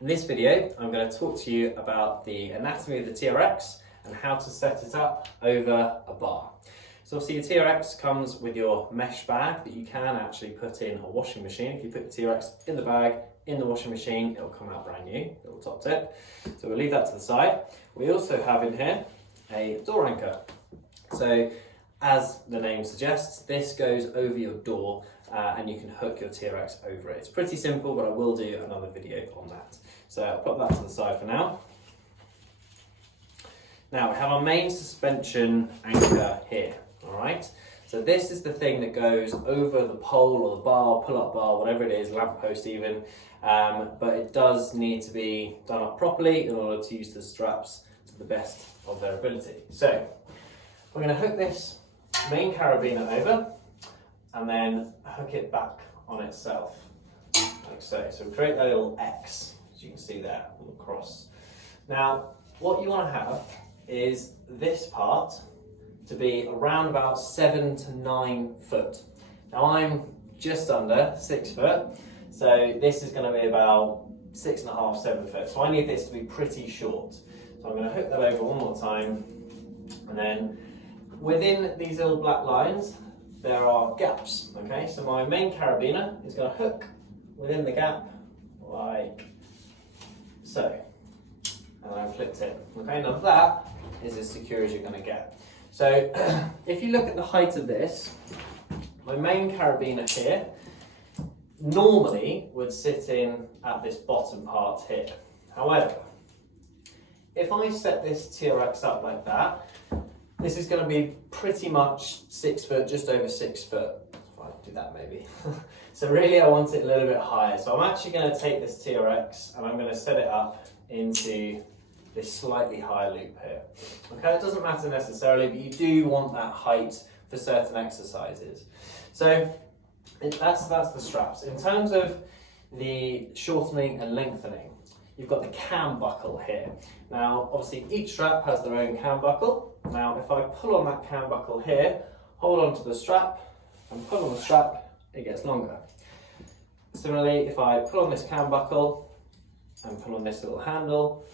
In this video, I'm going to talk to you about the anatomy of the TRX and how to set it up over a bar. So obviously your TRX comes with your mesh bag that you can actually put in a washing machine. If you put the TRX in the bag, in the washing machine, it'll come out brand new, little top tip. So we'll leave that to the side. We also have in here a door anchor. So as the name suggests, this goes over your door and you can hook your TRX over it. It's pretty simple, but I will do another video on that. So I'll put that to the side for now. Now we have our main suspension anchor here, all right? So this is the thing that goes over the pole or the bar, pull-up bar, whatever it is, lamppost even, but it does need to be done up properly in order to use the straps to the best of their ability. So we're going to hook this main carabiner over and then hook it back on itself, like so. So we create that little X, as you can see there, on the cross. Now, what you want to have is this part to be around about 7 to 9 foot. Now I'm just under 6 foot, so this is going to be about 6.5, 7 foot. So I need this to be pretty short. So I'm going to hook that over one more time, and then within these little black lines, there are gaps, okay? So my main carabiner is going to hook within the gap, like so. And I've clipped it, okay? Now that is as secure as you're going to get. So if you look at the height of this, my main carabiner here normally would sit in at this bottom part here. However, if I set this TRX up like that, this is going to be pretty much 6 foot, just over 6 foot. If I do that maybe. So really I want it a little bit higher. So I'm actually going to take this TRX and I'm going to set it up into this slightly higher loop here. Okay, it doesn't matter necessarily, but you do want that height for certain exercises. So that's the straps. In terms of the shortening and lengthening, you've got the cam buckle here. Now, obviously each strap has their own cam buckle. Now, if I pull on that cam buckle here, hold on to the strap, and pull on the strap, it gets longer. Similarly, if I pull on this cam buckle and pull on this little handle,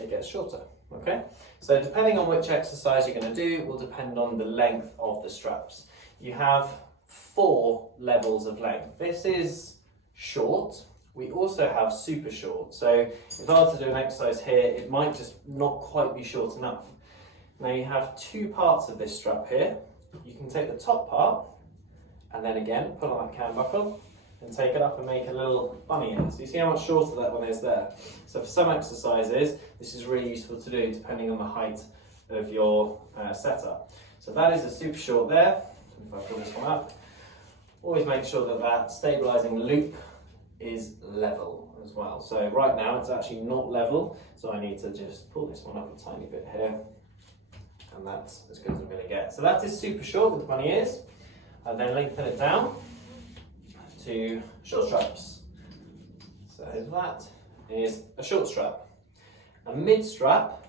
it gets shorter, okay? So depending on which exercise you're going to do will depend on the length of the straps. You have 4 levels of length. This is short. We also have super short. So if I were to do an exercise here, it might just not quite be short enough. Now you have 2 parts of this strap here. You can take the top part and then again put on that cam buckle and take it up and make a little bunny in. So you see how much shorter that one is there. So for some exercises, this is really useful to do depending on the height of your setup. So that is a super short there. If I pull this one up, always make sure that that stabilizing loop is level as well. So right now it's actually not level, so I need to just pull this one up a tiny bit here, and that's as good as I'm going to get. So that is super short with the bunny ears, and then lengthen it down to short straps. So that is a short strap. A mid strap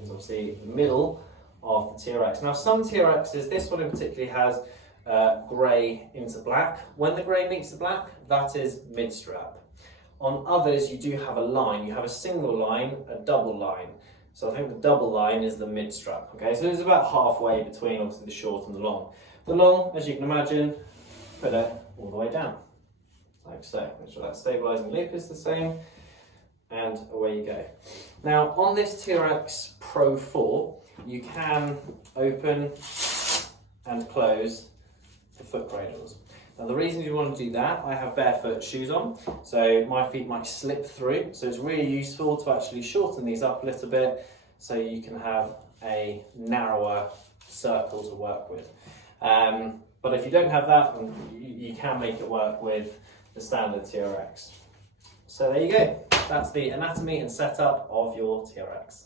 is obviously the middle of the TRX. Now some TRXs, this one in particular has grey into black. When the grey meets the black, that is mid strap. On others you do have a line. You have a single line, a double line. So I think the double line is the mid strap. Okay, so it's about halfway between obviously the short and the long. The long, as you can imagine, put it all the way down, like so. Make sure that stabilizing loop is the same, and away you go. Now on this TRX Pro 4, you can open and close the foot cradles. Now the reason you want to do that, I have barefoot shoes on, so my feet might slip through, so it's really useful to actually shorten these up a little bit so you can have a narrower circle to work with. But if you don't have that, you can make it work with the standard TRX. So there you go. That's the anatomy and setup of your TRX.